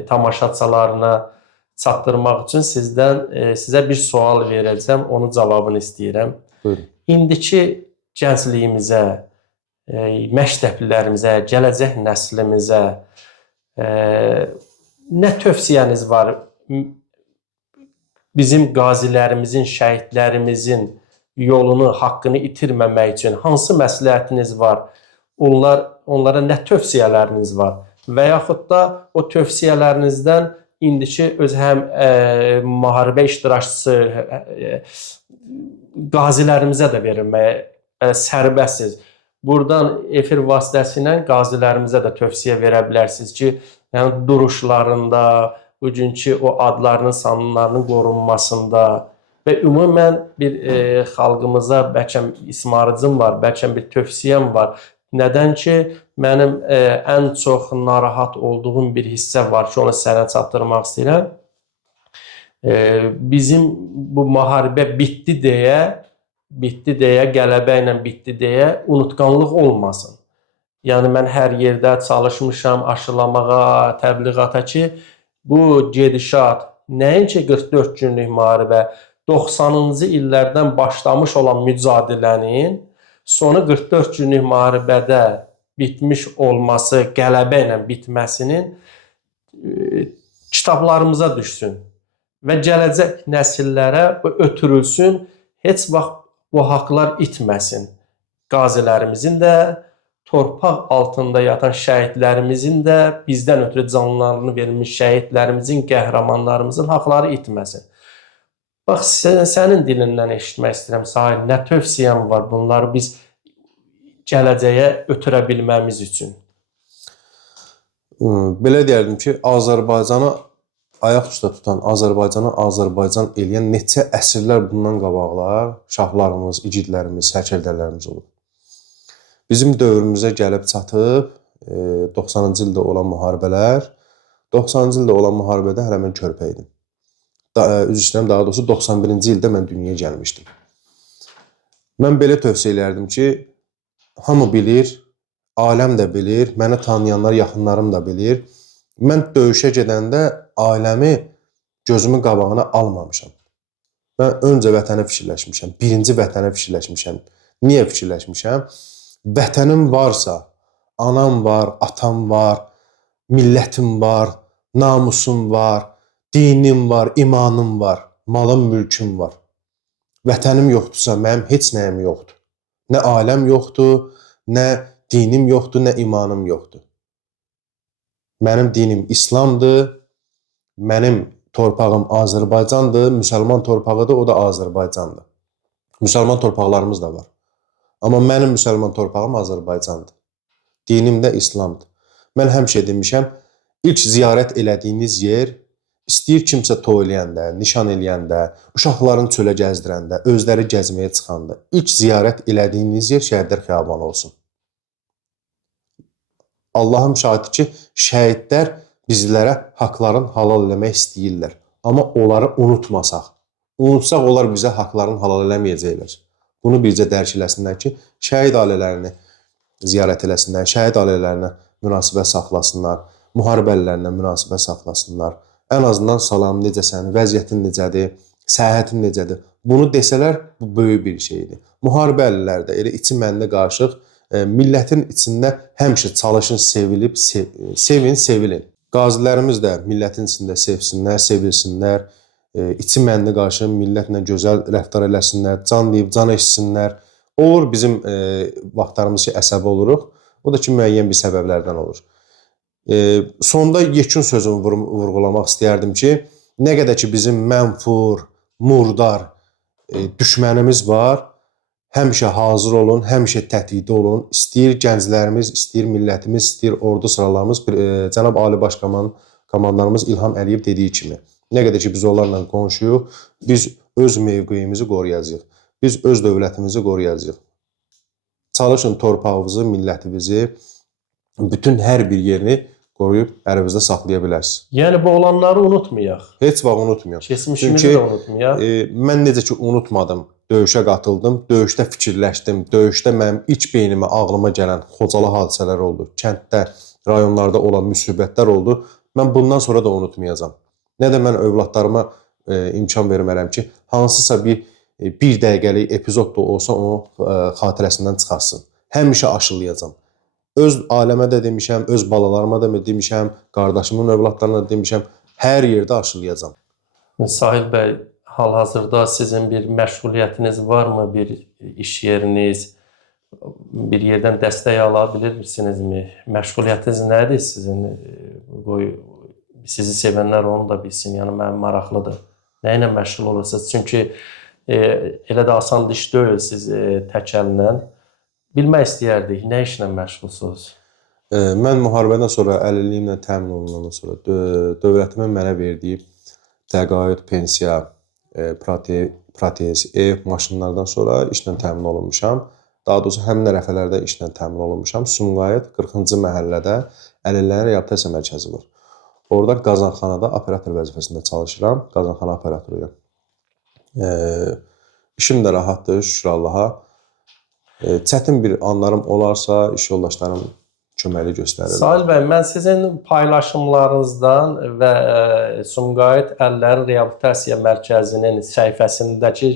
tamaşaçılarına çatdırmaq üçün sizə bir sual verəcəm, onun cavabını istəyirəm. Buyurun. İndiki gəncliyimizə, məktəblilərimizə, gələcək nəslimizə nə tövsiyəniz var? Bizim qazilərimizin, şəhidlərimizin yolunu, haqqını itirməmək üçün hansı məsləhətiniz var? Onlara nə tövsiyələriniz var? Və yaxud da o tövsiyələrinizdən indiki öz həm müharibə iştirakçısı qazilərimizə də verilməyə sərbəstsiz. Buradan efir vasitəsilə qazilərimizə də tövsiyə verə bilərsiniz ki, yəni duruşlarında, bugünkü o adlarının, sanlarının qorunmasında və ümumən bir xalqımıza bəlkə ismarıcım var, bəlkə bir tövsiyəm var. Nədən ki, mənim ən çox narahat olduğum bir hissə var ki, onu sənə çatdırmaq istəyirəm. Bizim bu müharibə bitdi deyə, qələbə ilə bitdi deyə unutqanlıq olmasın. Yəni mən hər yerdə çalışmışam aşılamağa, təbliğata ki, bu gedişat nəinki 44 günlük müharibə, 90-cı illərdən başlamış olan mücadilənin sonu 44 günlük müharibədə bitmiş olması, qələbə ilə bitməsinin kitablarımıza düşsün və gələcək nəsillərə ötürülsün, heç vaxt bu haqlar itməsin. Qazilərimizin də, torpaq altında yatan şəhidlərimizin də, bizdən ötürü canlarını verilmiş şəhidlərimizin, qəhrəmanlarımızın haqları itməsin. Bax, sənin dilindən eşitmək istəyirəm, Sahil, nə tövsiyəm var bunları biz gələcəyə ötürə bilməmiz üçün? Belə deyərdim ki, Azərbaycanı ayaq üstə tutan, Azərbaycanı Azərbaycan eləyən neçə əsrlər bundan qabaqlar şahlarımız, igidlərimiz, sərkərdələrimiz olub. Bizim dövrümüzə gəlib çatıb 90-cı ildə olan müharibələr, 90-cı ildə olan müharibədə hələ mən körpə idim. Üzr istəyirəm, daha doğrusu 91-ci ildə mən dünyaya gəlmişdim. Mən belə tövsiyə edərdim ki, hamı bilir, aləm də bilir, məni tanıyanlar, yaxınlarım da bilir. Mən döyüşə gedəndə ailəmi gözümün qabağına almamışam. Mən öncə vətəni fikirləşmişəm, birinci vətəni fikirləşmişəm. Niyə fikirləşmişəm? Vətənim varsa, anam var, atam var, millətim var, namusum var, dinim var, imanım var, malım, mülküm var. Vətənim yoxdursa, mənim heç nəyim yoxdur. Nə ailəm yoxdur, nə dinim yoxdur, nə imanım yoxdur. Mənim dinim İslamdır, mənim torpağım Azərbaycandır, müsəlman torpağıdır, o da Azərbaycandır. Müsəlman torpaqlarımız da var. Amma mənim müsəlman torpağım Azərbaycandır. Dinim də İslamdır. Mən həmişə demişəm, ilk ziyarət elədiyiniz yer, istəyir kimsə toy eləyəndə, nişan eləyəndə, uşaqların çölə gəzdirəndə, özləri gəzməyə çıxanda, ilk ziyarət elədiyiniz yer Şəhidlər Xiyabanı olsun. Allahım şahiddir ki, şəhidlər bizlərə haqların halal eləmək istəyirlər. Amma onları unutmasaq, unutsaq onlar bizə haqların halal eləməyəcəklər. Bunu bircə dərk eləsinlər ki, şəhid ailələrini ziyarət eləsinlər, şəhid ailələrinə münasibət saxlasınlar, müharibəlilərinə münasibət saxlasınlar. Ən azından salam, necəsən, vəziyyətin necədir, səhhətin necədir? Bunu desələr, bu böyük bir şeydir. Müharibəlilər də elə içi məndə qarışıq, millətin içində həmişə çalışın, sevilib, sevin, sevilin. Qazilərimiz də millətin içində sevsinlər, sevilsinlər, içi məndə qarşı millətlə gözəl rəftar eləsinlər, can deyib, can eşitsinlər. Olur bizim vaxtlarımız ki, əsəbi oluruq, o da ki, müəyyən bir səbəblərdən olur. Sonda yekun sözümü vurğulamaq istəyərdim ki, nə qədər ki bizim mənfur, murdar düşmənimiz var, həmişə hazır olun, həmişə tətikdə olun. İstəyir gənclərimiz, istəyir millətimiz, istəyir ordu sıralarımız, cənab Ali Baş komandanımız İlham Əliyev dediyi kimi, nə qədər ki biz onlarla qonşuyuq, biz öz mövqeyimizi qoruyacağıq, biz öz dövlətimizi qoruyacağıq. Çalışın torpağımızı, millətimizi, bütün hər bir yerini qoruyub əlimizdə saxlaya bilərsiniz. Yəni bu olanları unutmayaq. Heç vaxt unutmayaq. Keçmişimizi də unutmayaq. Mən necə ki unutmadım, döyüşə qatıldım, döyüşdə fikirləşdim, döyüşdə mənim ilk beynimə, ağlıma gələn Xocalı hadisələr oldu, kənddə, rayonlarda olan müsibətlər oldu. Mən bundan sonra da unutmayacağam. Nə də mən övladlarıma imkan vermərəm ki, hansısa bir dəqiqəlik epizod da olsa onu xatirəsindən çıxarsın. Həmişə aşılayacam. Öz ailəmə də demişəm, öz balalarıma da demişəm, qardaşımın övladlarına da demişəm, hər yerdə aşılayacam. Sahil bəy, hal-hazırda sizin bir məşğuliyyətiniz varmı? Bir iş yeriniz, bir yerdən dəstək ala bilirsinizmi? Məşğuliyyətiniz nədir sizin? Qoy sizi sevənlər onu da bilsin. Yəni mənim maraqlıdır. Nə ilə məşğul olursunuz? Çünki elə də asan iş deyil siz tək əllə. Bilmək istəyərdik, nə işlə məşğulsunuz? Mən müharibədən sonra əlilliyimlə təmin olunandan sonra dövlətimin mənə verdiyi təqaüd, pensiya, protez, ev, maşınlardan sonra işlə təmin olunmuşam. Daha doğrusu həmin ərəfələrdə işlə təmin olunmuşam. Sumqayıt 40-cı məhəllədə əlillərin reabilitasiya mərkəzi var. Orada qazanxanada operator vəzifəsində çalışıram. Qazanxana operatoruyam. İşim də rahatdır, şükür Allaha. Çətin bir anlarım olarsa, iş yoldaşlarım köməkli göstərir. Sahil bəy, mən sizin paylaşımlarınızdan və Sumqayıt Əllərin Reabilitasiya Mərkəzinin səhifəsindəki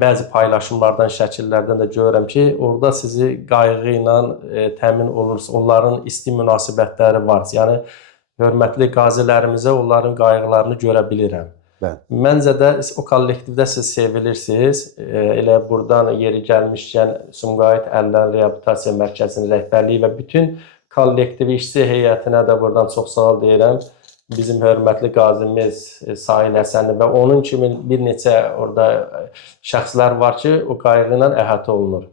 bəzi paylaşımlardan, şəkillərdən də görürəm ki, orada sizi qayğı ilə təmin olursunuz. Onların isti münasibətləri var. Yəni, hörmətli qazilərimizə onların qayğılarını görə bilirəm. Məncə də o kollektivdə siz sevilirsiniz. Elə buradan yeri gəlmişkən Sumqayıt Əllərin Reabilitasiya Mərkəzinin rəhbərliyi və bütün kollektivi işçi heyətinə də buradan çox sağ ol deyirəm. Bizim hörmətli qazimiz Sahil Həsənli və onun kimi bir neçə orada şəxslər var ki, o qayğı ilə əhatə olunur.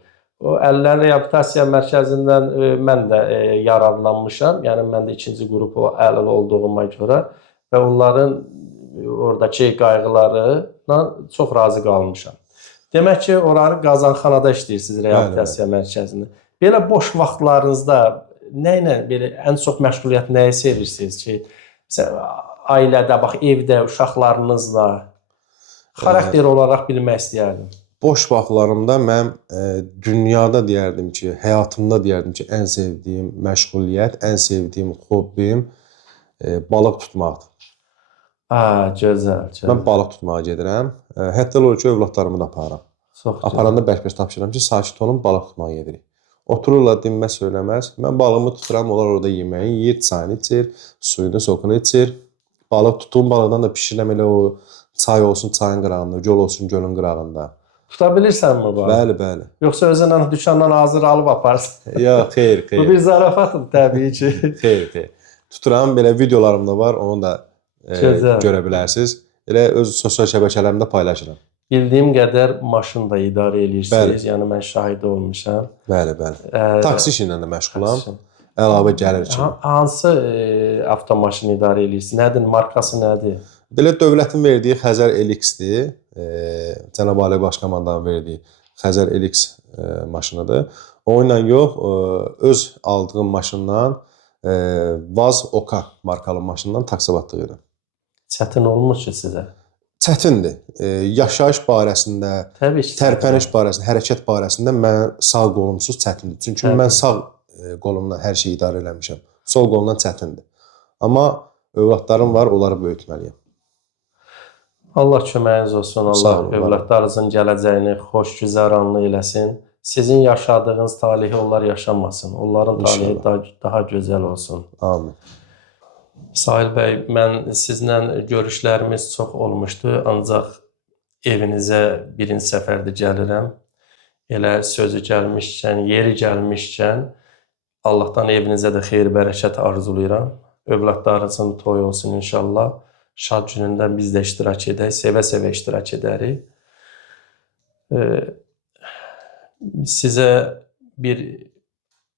O Əllərin Reabilitasiya Mərkəzindən mən də yararlanmışam. Yəni, mən də ikinci qrup əlil olduğuma görə və onların oradakı qayğılarına çox razı qalmışam. Demək ki, oranı qazanxanada işləyirsiniz reabilitasiya mərkəzində. Belə boş vaxtlarınızda nə ilə belə ən çox məşğuliyyət nəyi sevirsiniz ki, ailədə, bax evdə, uşaqlarınızla xarakter olaraq bilmək istəyərdim. Boş vaxtlarımda mən dünyada deyərdim ki, həyatımda deyərdim ki, ən sevdiyim məşğuliyyət, ən sevdiyim hobbim balıq tutmaqdır. Gözəl. Mən balıq tutmağa gedirəm. Hətta olur ki, övladlarımı da aparıram. Aparanda bərk-bərk tapşırıram ki, sakit olun, balıq tutmağa gedirik. Otururlar, dinməz, söyləməz. Mən balığımı tuturam, onlar orada yeməyi yeyir, çayını içir, suyunu, sokunu içir. Balıq tutduğum balıqdan da pişirirəm elə o çay olsun çayın qırağında, göl olsun gölün qırağında. Tuta bilirsənmi bu? Bəli, bəli. Yoxsa özündən dükandan hazır alıb aparsın? Yox, xeyr, xeyr. Bu bir zarafatım təbii ki. Xeyr, xeyr. Tuturam, belə videolarım da var, onu da görə bilərsiniz. Elə öz sosial şəbəkələrimdə paylaşıram. Bildiyim qədər maşın da idarə edirsiniz. Yəni mən şahid olmuşam. Bəli, bəli. Taksi işi ilə də məşğulam. Əlavə gəlir kimi. Hansı avtomaşını idarə edirsiniz? Nədir, markası nədir? Belə dövlətin verdiyi Xəzər LX-dir. Cənab Ali Baş Komandanın verdiyi Xəzər LX maşınıdır. O ilə yox, öz aldığım maşından Vaz Oka markalı maşından taksibatlıq edirəm. Çətin olmuş ki sizə? Çətindir. Yaşayış barəsində, tərpəniş barəsində, hərəkət barəsində mən sağ qolumsuz çətindir. Çünki mən sağ qolumla hər şeyi idarə eləmişəm. Sol qolumdan çətindir. Amma övladlarım var, onları böyütməliyəm. Allah köməyiniz olsun. Allah övladlarınızın gələcəyini xoş, güzəranlı eləsin. Sizin yaşadığınız talihi onlar yaşamasın. Onların talihi daha gözəl olsun. Amin. Sahil bəy, mən sizlə görüşlərimiz çox olmuşdu. Ancaq evinizə birinci səfərdə gəlirəm. Elə sözü gəlmişkən, yeri gəlmişkən Allahdan evinizə də xeyir-bərəkət arzulayıram. Övladlarınızın toyu olsun inşallah. Şad günündə biz də iştirak edək, sevə-sevə iştirak edərik. Sizə bir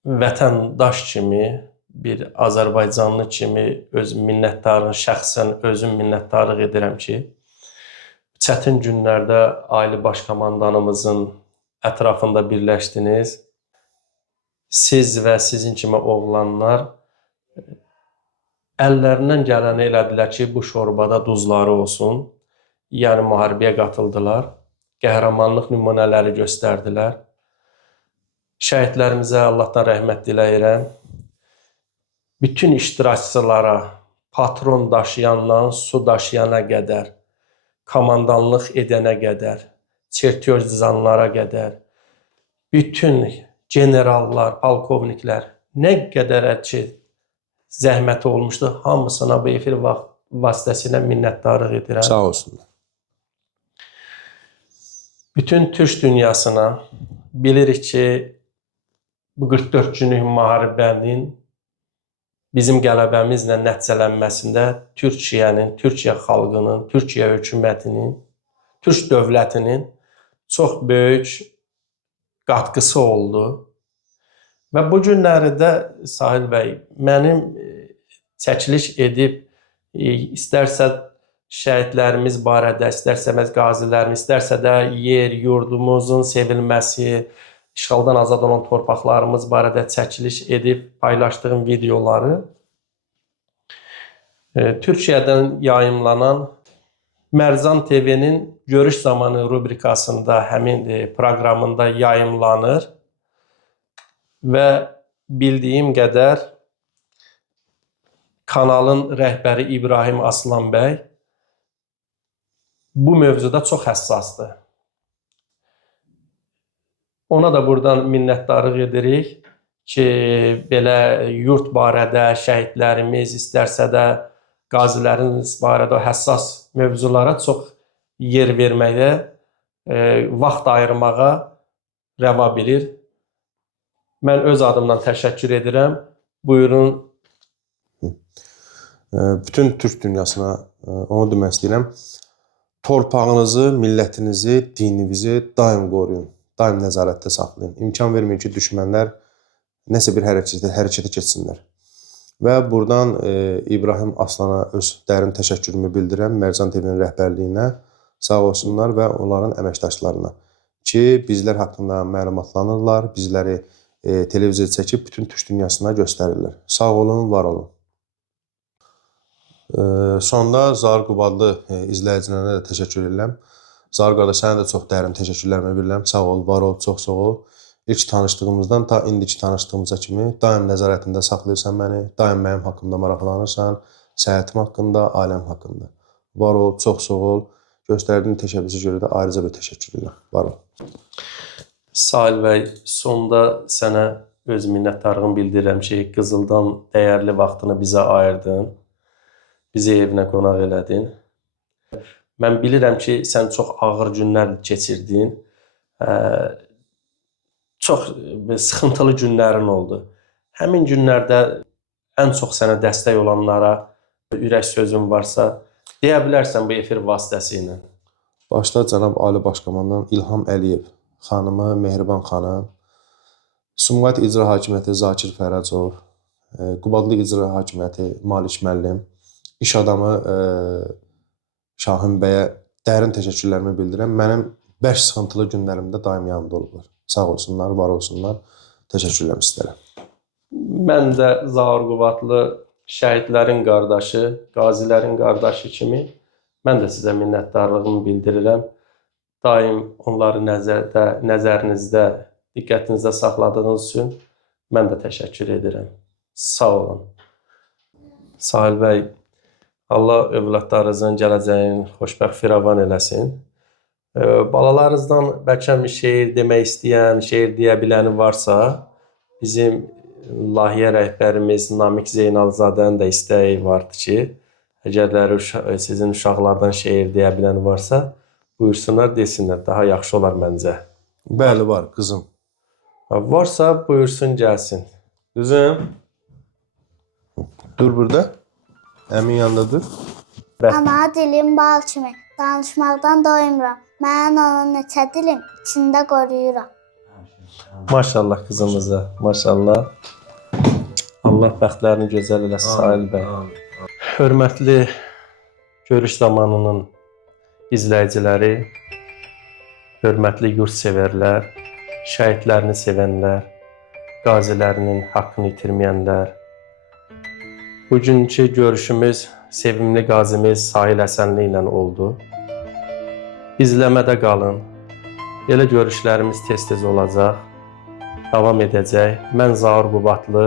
vətəndaş kimi, bir Azərbaycanlı kimi öz minnətdarlığını, şəxsən özüm minnətdarlıq edirəm ki, çətin günlərdə Ali Baş Komandanımızın ətrafında birləşdiniz. Siz və sizin kimi oğlanlar əllərindən gələni elədilər ki, bu şorbada duzları olsun. Yəni müharibəyə qatıldılar. Qəhrəmanlıq nümunələri göstərdilər. Şəhidlərimizə Allahdan rəhmət diləyirəm. Bütün iştirakçılara, patron daşıyandan su daşıyana qədər, komandanlıq edənə qədər, çertyoz dizanlara qədər, bütün generallar, polkovniklər nə qədər ki zəhməti olmuşdu, hamısına bu efir vasitəsilə minnətdarlıq edirəm. Sağ olsunlar. Bütün türk dünyasına bilirik ki, bu 44 günlük müharibənin bizim qələbəmizlə nəticələnməsində Türkiyənin, Türkiyə xalqının, Türkiyə hökumətinin, Türk dövlətinin çox böyük qatqısı oldu. Və bu günlərdə Sahil bəy, mənim çəkiliş edib, istərsə şəhidlərimiz barədə, istərsə qazilərimiz, istərsə də yer, yurdumuzun sevilməsi, işğaldan azad olan torpaqlarımız barədə çəkiliş edib paylaşdığım videoları Türkiyədən yayımlanan Mərzan TV-nin Görüş Zamanı rubrikasında, həmin proqramında yayımlanır və bildiyim qədər kanalın rəhbəri İbrahim Aslan bəy bu mövzuda çox həssasdır. Ona da buradan minnətdarlıq edirik ki, belə yurt barədə şəhidlərimiz, istərsə də qazilərimiz barədə həssas mövzulara çox yer verməyə, vaxt ayırmağa rəva bilir. Mən öz adımdan təşəkkür edirəm. Buyurun. Bütün Türk dünyasına onu demək istəyirəm. Torpağınızı, millətinizi, dininizi daim qoruyun. Daim nəzarətdə saxlayın. İmkan verməyin ki, düşmənlər nəsə bir hərəkətə keçsinlər. Və buradan İbrahim Aslana öz dərin təşəkkürümü bildirirəm. Mərzan TV-nin rəhbərliyinə sağ olsunlar və onların əməkdaşlarına ki, bizlər haqqında məlumatlanırlar, bizləri televiziyaya çəkib bütün Türk dünyasına göstərirlər. Sağ olun, var olun. Sonda Zaur Qubadlı izləyicilərə də təşəkkür edirəm. Zaur qardaş, sənə də çox dərin təşəkkürlərimi bilirəm. Sağ ol, var ol, çox sağ ol. İlk tanışdığımızdan ta indiki tanışdığımıza kimi daim nəzarətində saxlayırsan məni, daim mənim haqqımda maraqlanırsan, səhhətim haqqında, ailəm haqqında. Var ol, çox sağ ol. Göstərdiyin təşəbbüsü görə də ayrıca bir təşəkkür edirəm. Var ol. Sahil bəy, sonda sənə öz minnətdarlığımı bildirirəm ki, Qızıldan dəyərli vaxtını bizə ayırdın, bizi evinə qonaq elədin. Mən bilirəm ki, sən çox ağır günlər keçirdin, çox sıxıntılı günlərin oldu. Həmin günlərdə ən çox sənə dəstək olanlara ürək sözün varsa, deyə bilərsən bu efir vasitəsilə. Başda cənab Ali Başkomandan İlham Əliyev xanımı, Mehriban xanım, Sumqayıt İcra Hakimiyyəti Zakir Fərəcov, Qubadlı İcra Hakimiyyəti Malik müəllim, iş adamı Şahin bəyə dərin təşəkkürlərimi bildirirəm. Mənim bərk sıxıntılı günlərimdə daim yanımda olublar. Sağ olsunlar, var olsunlar. Təşəkkürlərimi istəyirəm. Mən də Zaur Qubadlı şəhidlərin qardaşı, qazilərin qardaşı kimi mən də sizə minnətdarlığımı bildirirəm. Daim onları nəzərinizdə, diqqətinizdə saxladığınız üçün mən də təşəkkür edirəm. Sağ olun. Sahil bəy, Allah övladlarınızın gələcəyin xoşbəxt firavan eləsin. Balalarınızdan bəlkə bir şeir demək istəyən, şeir deyə biləni varsa, bizim layihə rəhbərimiz Namiq Zeynalzadənin də istəyi vardı ki, əgər sizin uşaqlardan şeir deyə bilən varsa, buyursunlar, desinlər. Daha yaxşı olar məncə. Bəli, var, qızım. Varsa, buyursun, gəlsin. Qızım. Dur burada. Əmin yanında dur. Ana dilim bal kimi, danışmaqdan doymuram. Mən onun neçə dilim içində qoruyuram. Maşallah qızımıza, maşallah. Allah bəxtlərini gözəl eləsin Sahil bəy. Hörmətli Görüş Zamanının izləyiciləri, hörmətli yurtsevərlər, şəhidlərini sevənlər, qazilərinin haqqını itirməyənlər. Bugünkü görüşümüz sevimli qazimiz Sahil Həsənli ilə oldu. İzləmədə qalın. Belə görüşlərimiz tez-tez olacaq, davam edəcək. Mən Zaur Qubadlı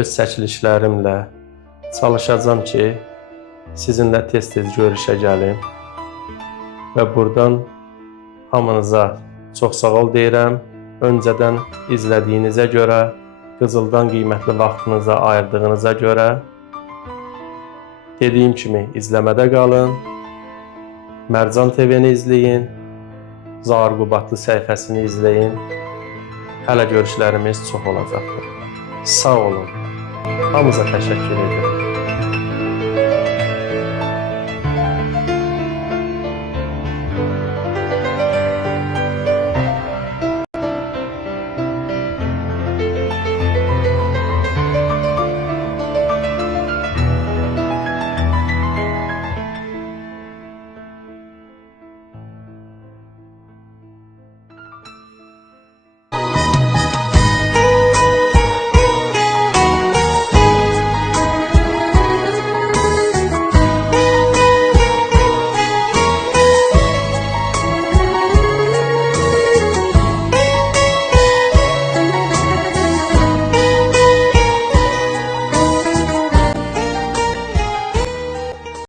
öz çəkilişlərimlə çalışacağam ki, sizinlə tez-tez görüşə gəlim. Və buradan hamınıza çox sağ ol deyirəm. öncədən izlədiyinizə görə, Qızıldan qiymətli vaxtınıza ayırdığınıza görə dediyim kimi izləmədə qalın. Mərcan TV-ni izləyin. Zaur Qubadlı səhifəsini izləyin. Hələ görüşlərimiz çox olacaqdır. Sağ olun. Hamınıza təşəkkür edirəm.